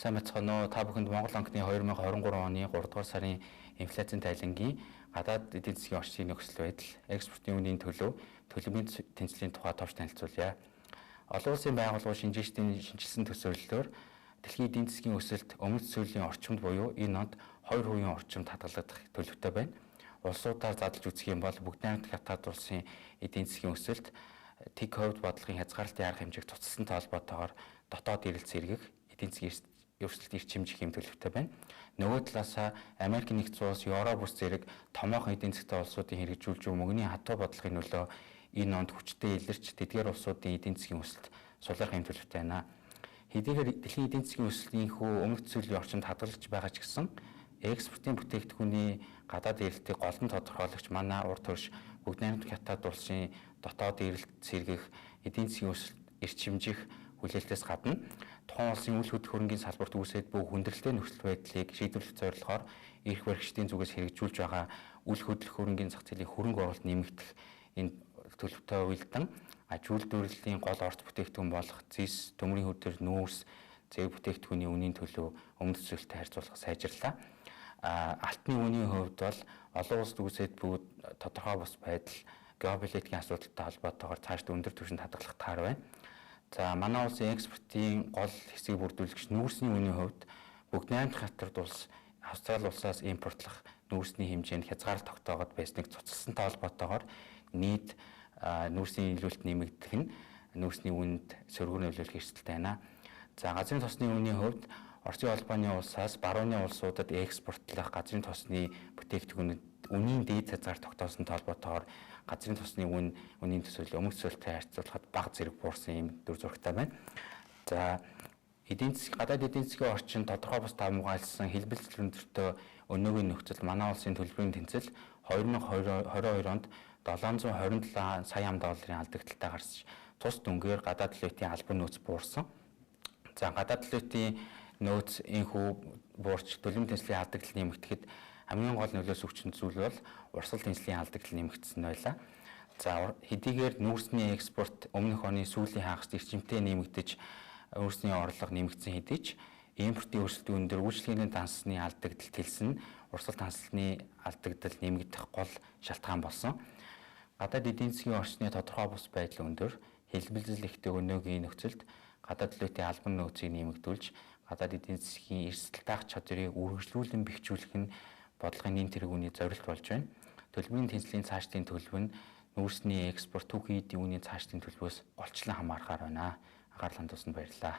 Сайн бацгаана уу? Та бүхэнд Монгол банкны 2023 оны 3 дугаар сарын инфляцийн тайлангийн гадаад эдийн засгийн орчны нөхцөл байдал, экспортын үнийн төлөв, төлөвийн тэнцлийн тухай товч танилцуулъя. Олон улсын байгууллагууд шинжилсэн төсөөллөөр дэлхийн эдийн засгийн өсөлт өмнөд сүүлийн орчимд буюу энэ онд 2% орчимд хадгалагдах төлөвтэй байна. Улсуудаар задлж үзэх юм бол бүгд найрамдах хятад улсын эдийн засгийн өсөлт тэг хувьд бодлогын хязгаарлалтын арга хэмжээг цуцласантай холбоотойгоор дотоод эрэлт сэргэх эдийн засгийн өрсөлдөлт эрчимжих юм төлөвтэй байна. Нөгөө талаасаа Америк нэгдсэн улс, Европ улс зэрэг томоохон эдийн засгийн улсуудын хэрэгжүүлж буй мөнгөний хатуу бодлогын нөлөө энэ онд хүчтэй илэрч тэдгээр улсуудын эдийн засгийн өсөлт сулрах юм төлөвтэй байна. Хэдийгээр дэлхийн эдийн засгийн өсөлтийн өмнөд сүүлийн орчимд хадгалж байгаа ч гэсэн экспортын бүтээгдэхүүний гадаад эрэлтийг гол нь тодорхойлогч манай урд төрш бүгд найрамдах хятад улсын дотоод эрэлт сэргэх эдийн засгийн өсөлт эрчимжих хүлээлтээс гадна тухайн улсын үйл хөдлөх хөрөнгийн салбарт үүсээд буй хүндрэлтэй нөхцөл байдлыг шийдвэрлэх зорилгоор эрх баригчдын зүгээс хэрэгжүүлж байгаа үйл хөдлөх хөрөнгийн зах зээлийн хөрөнгө оруулалт нэмэгдэх энэ төлөвтэй уялдан үйлдвэрлэлийн гол орц бүтээгдэхүүн болох зис, төмрийн хөдөр, нүүрс, зэрэг бүтээгдэхүүний үнийн төлөв өмнөд сүүлтэй харьцуулах сайжирлаа. Алтны үнийн хувьд бол олон улсад үүсээд буй тодорхой бус байдал геополитикийн асуудалтай холбоотойгоор цаашд өндөр түвшинд хадгалах таар байна. За манай улсын экспортын гол хэсгийг бүрдүүлэгч нүүрсний үнийн хувьд бүгд найрамдах хятад улс Австрали улсаас импортлох нүүрсний хэмжээнд хязгаарлалт тогтоогод байсныг цуцласантай холбоотойгоор нийт нүүрсийн илүүлэлт нэмэгдэх нь нүүрсний үнэнд сөргөөр нөлөөлөх эрсдэлтэй байна. За газрын тосны үнийн хувьд Орсын холбооны улсаас барууны улсуудад экспортлох газрын тосны бүтээгдэхүүнүүд үнийн дээд хязгаар тогтоосонтой холбоотойгоор газрын тосны үнийн төсөөлөл өмнөд сүүлтэй харьцуулахад бага зэрэг буурсан юм дүр зурагтай байна. За гадаад эдийн засгийн орчин тодорхой бус давмгаалсан хэлбэлзэл өндөртөө өнөөгийн нөхцөл манай улсын төлбөрийн тэнцэл 2022 онд 727 сая ам долларын алдагдaltaй гарч тус дүнгээр гадаад валютын албан нөөц буурсан. За гадаад валютын нөөц энхүү буурч төлбөрийн тэнцлийн алдагдал нэмэгдэхэд хамгийн гол нөлөөс өгч зүйл бол урсгал тэнцлийн алдагдал нэмэгдсэн байлаа. За хэдийгээр нүүрсний экспорт өмнөх оны сүүлийн хагас эрчимтэй нэмэгдэж нүүрсний орлого нэмэгдсэн хэдий ч импортын өрсөлдөө өндөр үйлчлэгээний дансны алдагдал тэлсэн урсгал тансалны алдагдал нэмэгдэх гол шалтгаан болсон. Гадаад эдийн засгийн орчны тодорхой бус байдал өндөр хэлбэлзэл ихтэй өнөөгийн нөхцөлд гадаад валютын албан нөөцийг нэмэгдүүлж гадаад эдийн засгийн эрсдэл даах чадварыг үргэлжлүүлэн бэхжүүлэх нь бодлогын нийт тэрэг үнийн зорилт болж байна. Төлбөрийн тэнцлийн цаашдын төлөв нь нүүрсний экспорт түүхийн эдийн үнийн цаашдын төлбөөс голчлон хамаарахаар байна. Анхаарал хандуулсанд баярлалаа.